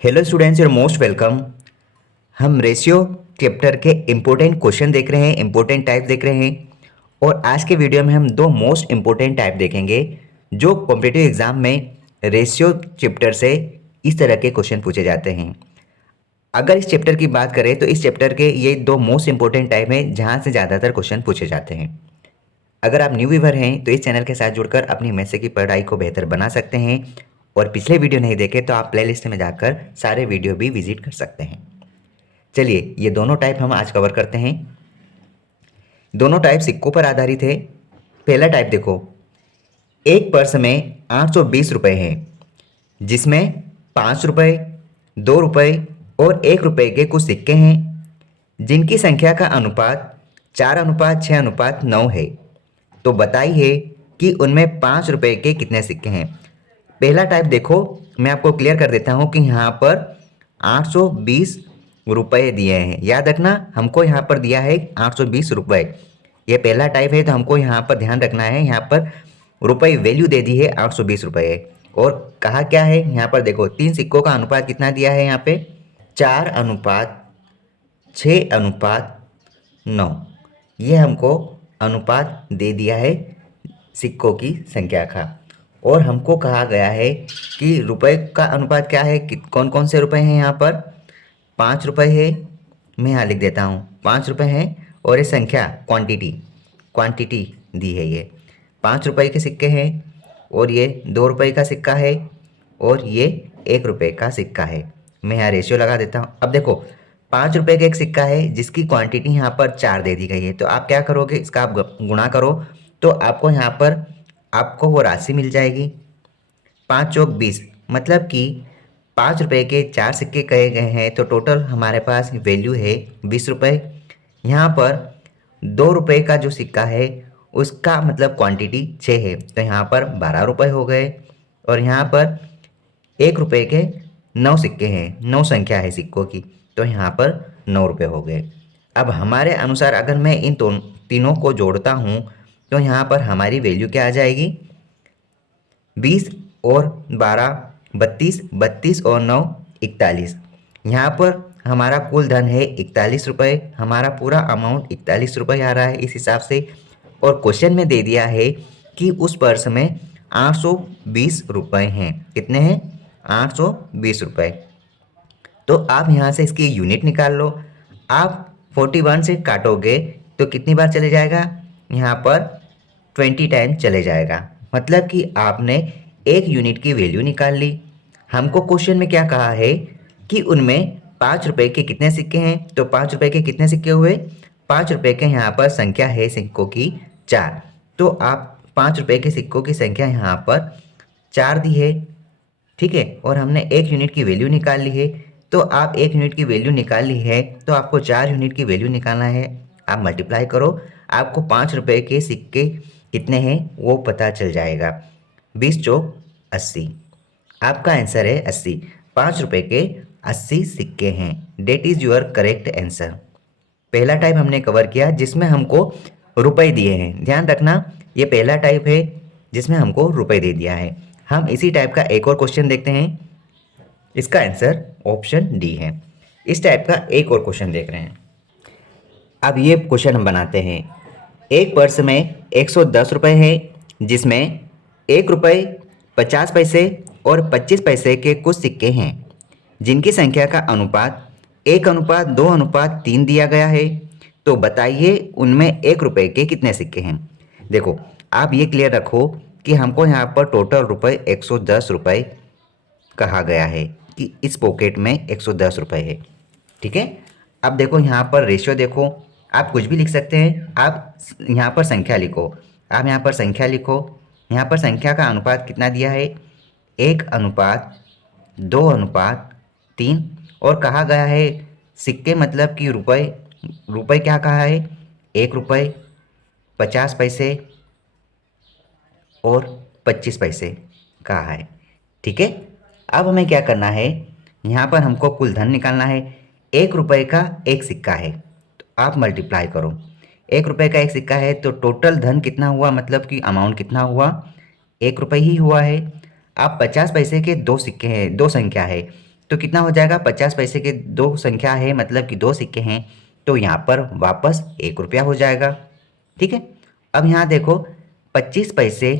Hello students, your most welcome. हम ratio chapter के important question देख रहे हैं, इम्पोर्टेंट टाइप देख रहे हैं। और आज के वीडियो में हम दो मोस्ट इम्पोर्टेंट टाइप देखेंगे जो कॉम्पिटिटिव एग्जाम में रेशियो चैप्टर से इस तरह के क्वेश्चन पूछे जाते हैं। अगर इस चैप्टर की बात करें तो इस चैप्टर के ये दो मोस्ट इम्पोर्टेंट टाइप हैं जहाँ से ज़्यादातर क्वेश्चन पूछे जाते हैं। अगर आप न्यू व्यूवर हैं तो इस चैनल के साथ जुड़कर अपनी मैथ्स की पढ़ाई को बेहतर बना सकते हैं। और पिछले वीडियो नहीं देखे तो आप प्लेलिस्ट में जाकर सारे वीडियो भी विजिट कर सकते हैं। चलिए ये दोनों टाइप हम आज कवर करते हैं। दोनों टाइप सिक्कों पर आधारित है। पहला टाइप देखो, एक पर्स में 820 रुपये हैं जिसमें 5 रुपये, 2 रुपये और 1 रुपये के कुछ सिक्के हैं जिनकी संख्या का अनुपात 4:6:9 है। तो बताइए कि उनमें 5 रुपये के कितने सिक्के हैं। पहला टाइप देखो, मैं आपको क्लियर कर देता हूँ कि यहाँ पर 820 रुपये दिए हैं। याद रखना, हमको यहाँ पर दिया है 820 रुपये। ये पहला टाइप है तो हमको यहाँ पर ध्यान रखना है, यहाँ पर रुपये वैल्यू दे दी है 820 रुपये। और कहा क्या है, यहाँ पर देखो तीन सिक्कों का अनुपात कितना दिया है, यहाँ पे 4:6:9। ये हमको अनुपात दे दिया है सिक्कों की संख्या का। और हमको कहा गया है कि रुपए का अनुपात क्या है, कि कौन कौन से रुपए हैं। यहाँ पर 5 रुपये है, मैं यहाँ लिख देता हूँ 5 रुपये हैं। और ये संख्या क्वांटिटी दी है, ये 5 रुपये के सिक्के हैं। और ये 2 रुपये का सिक्का है और ये 1 रुपये का सिक्का है। मैं यहाँ रेशियो लगा देता हूँ। अब देखो 5 रुपये का एक सिक्का है जिसकी क्वांटिटी यहाँ पर 4 दे दी गई है। तो आप क्या करोगे, इसका आप गुणा करो तो आपको यहाँ पर आपको वो राशि मिल जाएगी 5 चौक 20। मतलब कि 5 रुपये के 4 सिक्के कहे गए हैं तो टोटल हमारे पास वैल्यू है 20 रुपये। यहाँ पर 2 रुपये का जो सिक्का है उसका मतलब क्वांटिटी 6 है तो यहाँ पर 12 रुपये हो गए। और यहाँ पर 1 रुपये के 9 सिक्के हैं, 9 संख्या है सिक्कों की, तो यहाँ पर 9 रुपये हो गए। अब हमारे अनुसार अगर मैं इन तीनों को जोड़ता हूँ तो यहाँ पर हमारी वैल्यू क्या आ जाएगी, 20 और 12 32, 32 और 9 41। यहाँ पर हमारा कुल धन है 41 रुपये। हमारा पूरा अमाउंट 41 रुपये आ रहा है इस हिसाब से। और क्वेश्चन में दे दिया है कि उस पर्स में 820 रुपये हैं। कितने हैं, 820 रुपये। तो आप यहाँ से इसकी यूनिट निकाल लो। आप 41 से काटोगे तो कितनी बार चले जाएगा, यहाँ पर 20 टाइम चले जाएगा। मतलब कि आपने एक यूनिट की वैल्यू निकाल ली। हमको क्वेश्चन में क्या कहा है कि उनमें 5 रुपये के कितने सिक्के हैं। तो 5 रुपये के कितने सिक्के हुए, 5 रुपये के यहाँ पर संख्या है सिक्कों की 4। तो आप 5 रुपये के सिक्कों की संख्या यहाँ पर 4 दी है, ठीक है। और हमने एक यूनिट की वैल्यू निकाल ली है। तो आप एक यूनिट की वैल्यू निकाल ली है तो आपको 4 यूनिट की वैल्यू निकालना है। आप मल्टीप्लाई करो, आपको 5 रुपये के सिक्के कितने हैं वो पता चल जाएगा। 20 चौक 80, आपका आंसर है 80। 5 रुपये के 80 सिक्के हैं। That is your correct answer. पहला टाइप हमने कवर किया जिसमें हमको रुपए दिए हैं। ध्यान रखना, ये पहला टाइप है जिसमें हमको रुपए दे दिया है। हम इसी टाइप का एक और क्वेश्चन देखते हैं। इसका आंसर ऑप्शन डी है। इस टाइप का एक और क्वेश्चन देख रहे हैं। अब ये क्वेश्चन हम बनाते हैं। एक पर्स में 110 रुपये है जिसमें 1 रुपये, 50 पैसे और 25 पैसे के कुछ सिक्के हैं जिनकी संख्या का अनुपात 1:2:3 दिया गया है। तो बताइए उनमें 1 रुपये के कितने सिक्के हैं। देखो आप ये क्लियर रखो कि हमको यहाँ पर टोटल रुपये 110 रुपये कहा गया है कि इस पॉकेट में 110 रुपये है, ठीक है। अब देखो यहाँ पर रेशियो देखो, आप कुछ भी लिख सकते हैं। आप यहाँ पर संख्या लिखो, आप यहाँ पर संख्या लिखो। यहाँ पर संख्या का अनुपात कितना दिया है, 1:2:3। और कहा गया है सिक्के मतलब कि रुपये, रुपये क्या कहा है, 1 रुपये, 50 पैसे और 25 पैसे कहा है, ठीक है। अब हमें क्या करना है, यहाँ पर हमको कुल धन निकालना है। 1 रुपये का एक सिक्का है तो आप मल्टीप्लाई करो। 1 रुपये का एक सिक्का है तो टोटल धन कितना हुआ, मतलब कि अमाउंट कितना हुआ, 1 रुपये ही हुआ है। अब 50 पैसे के 2 सिक्के हैं, 2 संख्या है तो कितना हो जाएगा, 50 पैसे के दो संख्या है, मतलब कि दो सिक्के हैं, तो यहाँ पर वापस 1 रुपया हो जाएगा। ठीक है, अब यहाँ देखो 25 पैसे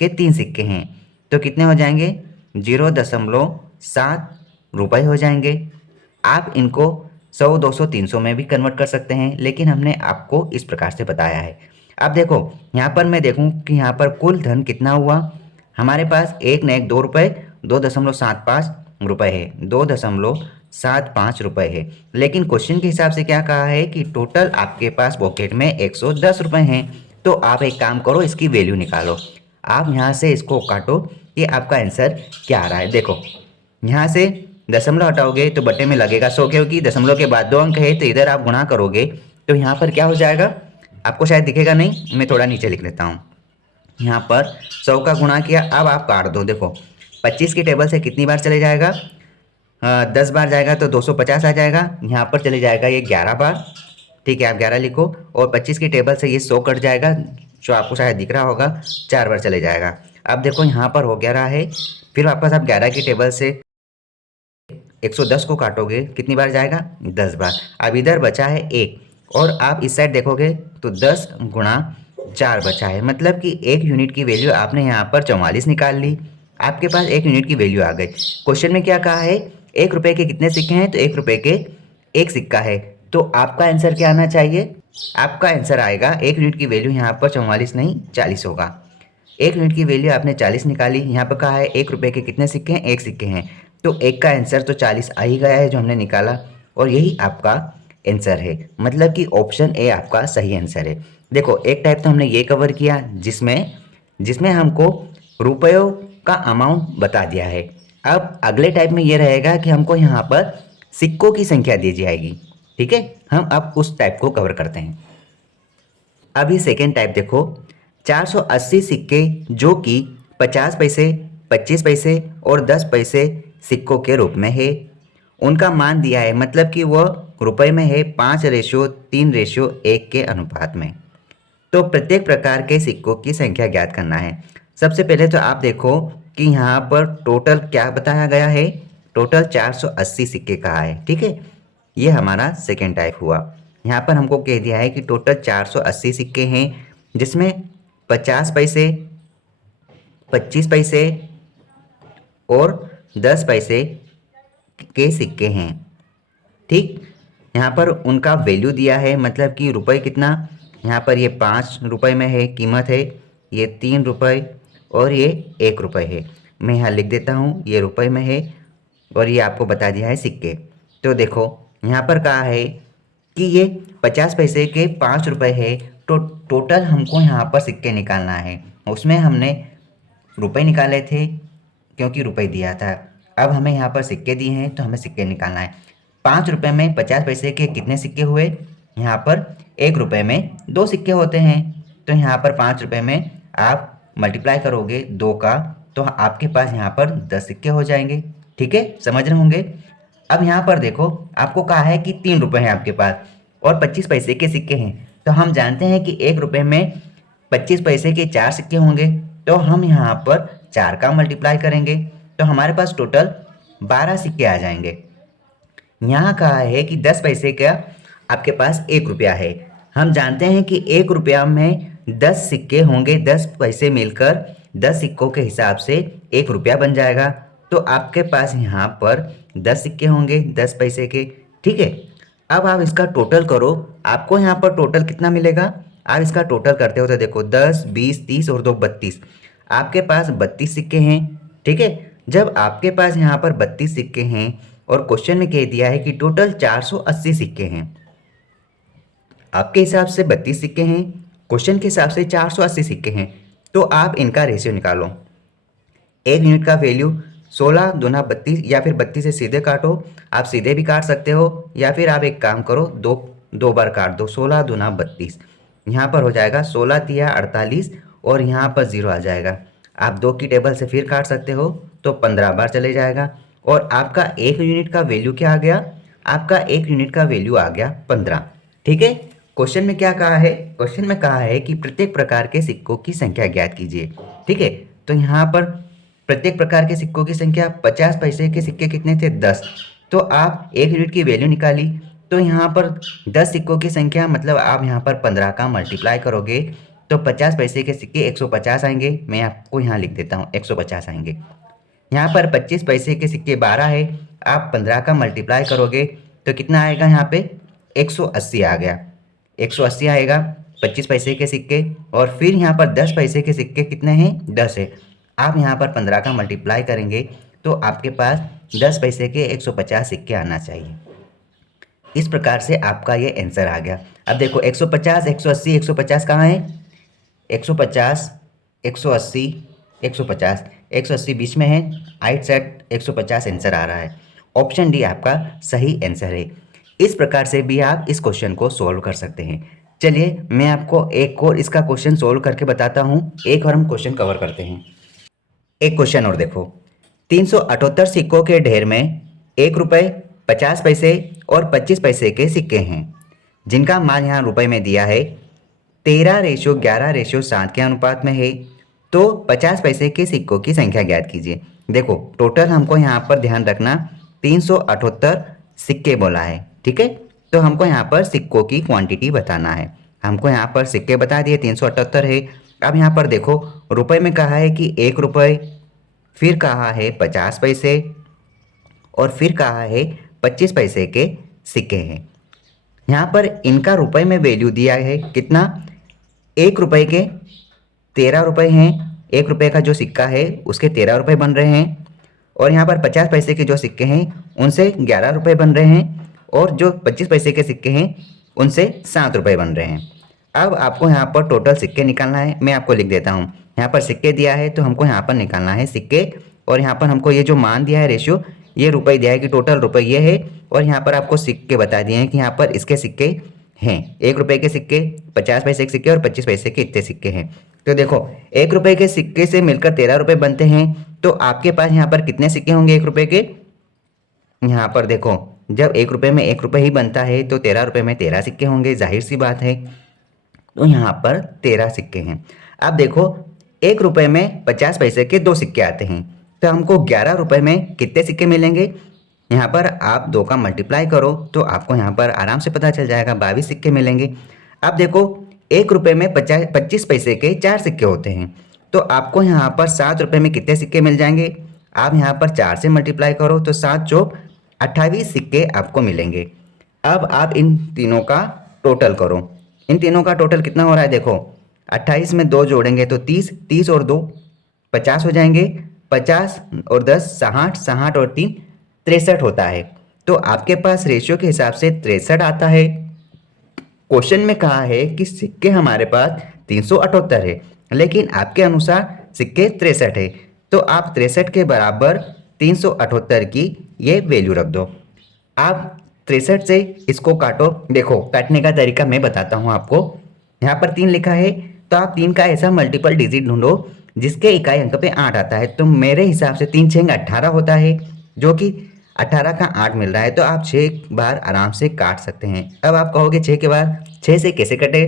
के तीन सिक्के हैं, तो कितने हो जाएंगे, 0.7 रुपये हो जाएंगे। आप इनको 100, 200, 300 में भी कन्वर्ट कर सकते हैं, लेकिन हमने आपको इस प्रकार से बताया है। अब देखो यहाँ पर मैं देखूँ कि यहाँ पर कुल धन कितना हुआ, हमारे पास एक न एक 2 रुपये, 2.75 रुपये है, 2.75 रुपये है। लेकिन क्वेश्चन के हिसाब से क्या कहा है कि टोटल आपके पास पॉकेट में 110 रुपये हैं। तो आप एक काम करो, इसकी वैल्यू निकालो। आप यहाँ से इसको काटो कि आपका आंसर क्या आ रहा है। देखो यहाँ से दशमलव हटाओगे तो बटे में लगेगा 100, क्योंकि दशमलव के बाद 2 अंक है, तो इधर आप गुणा करोगे तो यहाँ पर क्या हो जाएगा, आपको शायद दिखेगा नहीं, मैं थोड़ा नीचे लिख लेता हूँ। यहाँ पर 100 का गुणा किया, अब आप काट दो। देखो 25 की टेबल से कितनी बार चले जाएगा, 10 बार जाएगा तो 250 आ जाएगा। यहाँ पर चले जाएगा ये 11 बार। ठीक है, आप 11 लिखो, और 25 की टेबल से ये 100 कट जाएगा, जो आपको शायद दिख रहा होगा, 4 बार चले जाएगा। अब देखो यहाँ पर हो 11 है, फिर वापस आप 11 की टेबल से 110 को काटोगे, कितनी बार जाएगा, 10 बार। अब इधर बचा है 1, और आप इस साइड देखोगे तो 10 गुणा 4 बचा है, मतलब कि 1 यूनिट की वैल्यू आपने यहाँ पर 44 निकाल ली। आपके पास 1 यूनिट की वैल्यू आ गई। क्वेश्चन में क्या कहा है, 1 रुपये के कितने सिक्के हैं, तो 1 रुपये के एक सिक्का है। तो आपका आंसर क्या आना चाहिए, आपका आंसर आएगा 1 यूनिट की वैल्यू यहाँ पर 44 नहीं 40 होगा। 1 यूनिट की वैल्यू आपने 40 निकाली, यहाँ पर कहा है 1 रुपये के कितने सिक्के हैं, एक सिक्के हैं, तो एक का आंसर तो 40 आ ही गया है जो हमने निकाला, और यही आपका आंसर है। मतलब कि ऑप्शन ए आपका सही आंसर है। देखो एक टाइप तो हमने ये कवर किया जिसमें जिसमें हमको रुपयों का अमाउंट बता दिया है। अब अगले टाइप में ये रहेगा कि हमको यहाँ पर सिक्कों की संख्या दी जाएगी। ठीक है, हम अब उस टाइप को कवर करते हैं। अभी सेकेंड टाइप देखो, 480 सिक्के जो कि 50 पैसे, 25 पैसे और 10 पैसे सिक्कों के रूप में है। उनका मान दिया है, मतलब कि वह रुपए में है 5:3:1 के अनुपात में। तो प्रत्येक प्रकार के सिक्कों की संख्या ज्ञात करना है। सबसे पहले तो आप देखो कि यहाँ पर टोटल क्या बताया गया है, टोटल 480 सिक्के कहा है। ठीक है, ये हमारा सेकेंड टाइप हुआ। यहाँ पर हमको कह दिया है कि टोटल 480 सिक्के हैं, जिसमें 50 पैसे, 25 पैसे और 10 पैसे के सिक्के हैं। ठीक, यहाँ पर उनका वैल्यू दिया है, मतलब कि रुपए कितना, यहाँ पर ये 5 रुपये में है कीमत है, ये 3 रुपये और ये 1 रुपये है। मैं यहाँ लिख देता हूँ, ये रुपए में है और ये आपको बता दिया है सिक्के। तो देखो यहाँ पर कहा है कि ये 50 पैसे के 5 रुपये है, तो टोटल हमको यहाँ पर सिक्के निकालना है। उसमें हमने रुपए निकाले थे क्योंकि रुपए दिया था, अब हमें यहाँ पर सिक्के दिए हैं तो हमें सिक्के निकालना है। 5 रुपये में 50 पैसे के कितने सिक्के हुए, यहाँ पर 1 रुपये में 2 सिक्के होते हैं, तो यहाँ पर 5 रुपये में आप मल्टीप्लाई करोगे 2 का, तो आपके पास यहाँ पर 10 सिक्के हो जाएंगे। ठीक है, समझ रहे होंगे। अब यहाँ पर देखो आपको कहा है कि 3 रुपये हैं आपके पास और 25 पैसे के सिक्के हैं, तो हम जानते हैं कि 1 रुपये में 25 पैसे के 4 सिक्के होंगे, तो हम यहाँ पर 4 का मल्टीप्लाई करेंगे तो हमारे पास टोटल 12 सिक्के आ जाएंगे। यहाँ कहा है कि 10 पैसे का आपके पास 1 रुपया है। हम जानते हैं कि 1 रुपया में 10 सिक्के होंगे, 10 पैसे मिलकर 10 सिक्कों के हिसाब से 1 रुपया बन जाएगा। तो आपके पास यहाँ पर 10 सिक्के होंगे 10 पैसे के। ठीक है, अब आप इसका टोटल करो, आपको यहाँ पर टोटल कितना मिलेगा। आप इसका टोटल करते हो तो देखो 10, 20, 30 और 2 32, आपके पास 32 सिक्के हैं। ठीक है, जब आपके पास यहाँ पर 32 सिक्के हैं और क्वेश्चन में कह दिया है कि टोटल 480 सिक्के हैं, आपके हिसाब से 32 सिक्के हैं, क्वेश्चन के हिसाब से 480 सिक्के हैं, तो आप इनका रेशियो निकालो। 1 यूनिट का वैल्यू 16 दूना 32, या फिर 32 से सीधे काटो, आप सीधे भी काट सकते हो, या फिर आप एक काम करो, दो बार काट दो। 16 दूना 32, यहाँ पर हो जाएगा 16 तिया 48 और यहाँ पर 0 आ जाएगा। आप 2 की टेबल से फिर काट सकते हो तो 15 बार चले जाएगा, और आपका 1 यूनिट का वैल्यू क्या आ गया, आपका 1 यूनिट का वैल्यू आ गया 15। ठीक है, क्वेश्चन में क्या कहा है, क्वेश्चन में कहा है कि प्रत्येक प्रकार के सिक्कों की संख्या ज्ञात कीजिए। ठीक है, तो यहाँ पर प्रत्येक प्रकार के सिक्कों की संख्या, 50 पैसे के सिक्के कितने थे? 10। तो आप 1 यूनिट की वैल्यू निकाली, तो यहाँ पर 10 सिक्कों की संख्या, मतलब आप यहाँ पर 15 का मल्टीप्लाई करोगे तो 50 पैसे के सिक्के 150 आएंगे। मैं आपको यहाँ लिख देता हूँ, 150 आएंगे। यहाँ पर 25 पैसे के सिक्के 12 है, आप 15 का मल्टीप्लाई करोगे तो कितना आएगा? यहाँ पे 180 आ गया, 180 आएगा 25 पैसे के सिक्के। और फिर यहाँ पर 10 पैसे के सिक्के कितने हैं? 10 है। आप यहाँ पर 15 का मल्टीप्लाई करेंगे तो आपके पास 10 पैसे के 150 सिक्के आना चाहिए। इस प्रकार से आपका ये आंसर आ गया। अब देखो 150, 180, 150 कहाँ है? 150, 180, 150, 180 बीच में है, आइट सेट 150 आंसर आ रहा है। ऑप्शन डी आपका सही आंसर है। इस प्रकार से भी आप इस क्वेश्चन को सोल्व कर सकते हैं। चलिए मैं आपको एक और इसका क्वेश्चन सोल्व करके बताता हूँ। एक और हम क्वेश्चन कवर करते हैं। एक क्वेश्चन और देखो, 378 सिक्कों के ढेर में 1 रुपये, 50 पैसे और 25 पैसे के सिक्के हैं, जिनका मान यहाँ रुपए में दिया है 13:11:7 के अनुपात में है। तो 50 पैसे के सिक्कों की संख्या ज्ञात कीजिए। देखो टोटल हमको यहाँ पर ध्यान रखना 378 सिक्के बोला है, ठीक है। तो हमको यहाँ पर सिक्कों की क्वांटिटी बताना है। हमको यहाँ पर सिक्के बता दिए 378 है। अब यहाँ पर देखो रुपए में कहा है कि 1 रुपये, फिर कहा है 50 पैसे और फिर कहा है 25 पैसे के सिक्के हैं। यहाँ पर इनका रुपए में वैल्यू दिया है कितना? 1 रुपये के 13 रुपये हैं। 1 रुपये का जो सिक्का है उसके 13 रुपये बन रहे हैं, और यहाँ पर 50 पैसे के जो सिक्के हैं उनसे 11 रुपये बन रहे हैं, और जो 25 पैसे के सिक्के हैं उनसे 7 रुपये बन रहे हैं। अब आपको यहाँ पर टोटल सिक्के निकालना है। मैं आपको लिख देता हूँ, यहाँ पर सिक्के दिया है तो हमको यहाँ पर निकालना है सिक्के, और यहाँ पर हमको ये जो मान दिया है रेशियो, ये रुपये दिया है कि टोटल रुपये ये है, और यहाँ पर आपको सिक्के बता दिए हैं कि यहाँ पर इसके सिक्के हैं 1 रुपये के सिक्के, 50 पैसे के सिक्के और 25 पैसे के इतने सिक्के हैं। तो देखो 1 रुपये के सिक्के से मिलकर 13 रुपये बनते हैं, तो आपके पास यहाँ पर कितने सिक्के होंगे 1 रुपये के? यहाँ पर देखो जब 1 रुपये में 1 रुपये ही बनता है तो 13 रुपये में 13 सिक्के होंगे, जाहिर सी बात है। तो यहाँ पर 13 सिक्के हैं। अब देखो 1 रुपये में 50 पैसे के 2 सिक्के आते हैं, तो हमको 11 रुपये में कितने सिक्के मिलेंगे? यहाँ पर आप 2 का मल्टीप्लाई करो तो आपको यहाँ पर आराम से पता चल जाएगा, 22 सिक्के मिलेंगे। अब देखो 1 रुपये में 25 पैसे के 4 सिक्के होते हैं, तो आपको यहाँ पर 7 रुपये में कितने सिक्के मिल जाएंगे? आप यहाँ पर 4 से मल्टीप्लाई करो तो 7 चौक 28 सिक्के आपको मिलेंगे। अब आप इन तीनों का टोटल करो। इन तीनों का टोटल कितना हो रहा है? देखो 28 में 2 जोड़ेंगे तो 30, 30 और 2 50 हो जाएंगे, 50 और 10 60, 60 और 3 63 होता है। तो आपके पास रेशियो के हिसाब से 63 आता है। क्वेश्चन में कहा है कि सिक्के हमारे पास 378 है, लेकिन आपके अनुसार सिक्के 63 है, तो आप 63 के बराबर 378 की ये वैल्यू रख दो। आप 63 से इसको काटो। देखो काटने का तरीका मैं बताता हूँ आपको। यहाँ पर 3 लिखा है, तो आप 3 का ऐसा मल्टीपल डिजिट ढूंढो जिसके इकाई अंक पे 8 आता है। तो मेरे हिसाब से 3 6 18 होता है, जो कि 18 का 8 मिल रहा है, तो आप 6 बार आराम से काट सकते हैं। अब आप कहोगे 6 के बाद 6 से कैसे कटे?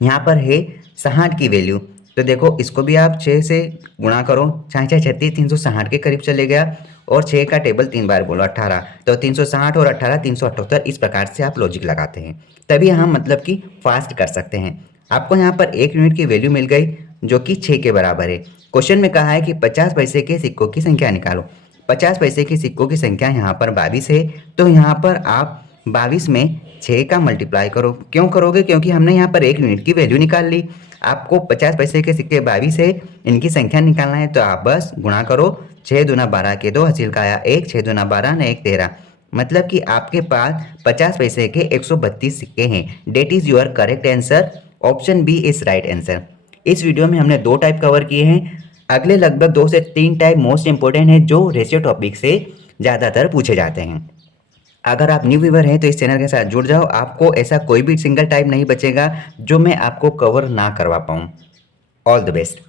यहाँ पर है 60 की वैल्यू, तो देखो इसको भी आप 6 से गुणा करो, 6 6 36 360 के करीब चले गया, और 6 का टेबल 3 बार बोलो 18, तो 360 और 18 378। इस प्रकार से आप लॉजिक लगाते हैं, तभी हम मतलब कि फास्ट कर सकते हैं। आपको यहाँ पर 1 यूनिट की वैल्यू मिल गई जो कि 6 के बराबर है। क्वेश्चन में कहा है कि 50 पैसे के सिक्कों की संख्या निकालो। 50 पैसे के सिक्कों की संख्या यहाँ पर 22 है, तो यहाँ पर आप 22 में 6 का मल्टीप्लाई करो। क्यों करोगे? क्योंकि हमने यहाँ पर 1 यूनिट की वैल्यू निकाल ली। आपको 50 पैसे के सिक्के 22 है, इनकी संख्या निकालना है, तो आप बस गुणा करो। 6 दूना 12 के 2 हासिल का आया 1, 6 दूना 12 ने 1 13, मतलब कि आपके पास 50 पैसे के 132 सिक्के हैं। That is your correct answer. Option B is right answer. इस वीडियो में हमने 2 टाइप कवर किए हैं। अगले लगभग 2 से 3 टाइप मोस्ट इंपॉर्टेंट है, जो रेशियो टॉपिक से ज़्यादातर पूछे जाते हैं। अगर आप न्यू व्यूवर हैं तो इस चैनल के साथ जुड़ जाओ, आपको ऐसा कोई भी सिंगल टाइप नहीं बचेगा जो मैं आपको कवर ना करवा पाऊँ। All the best.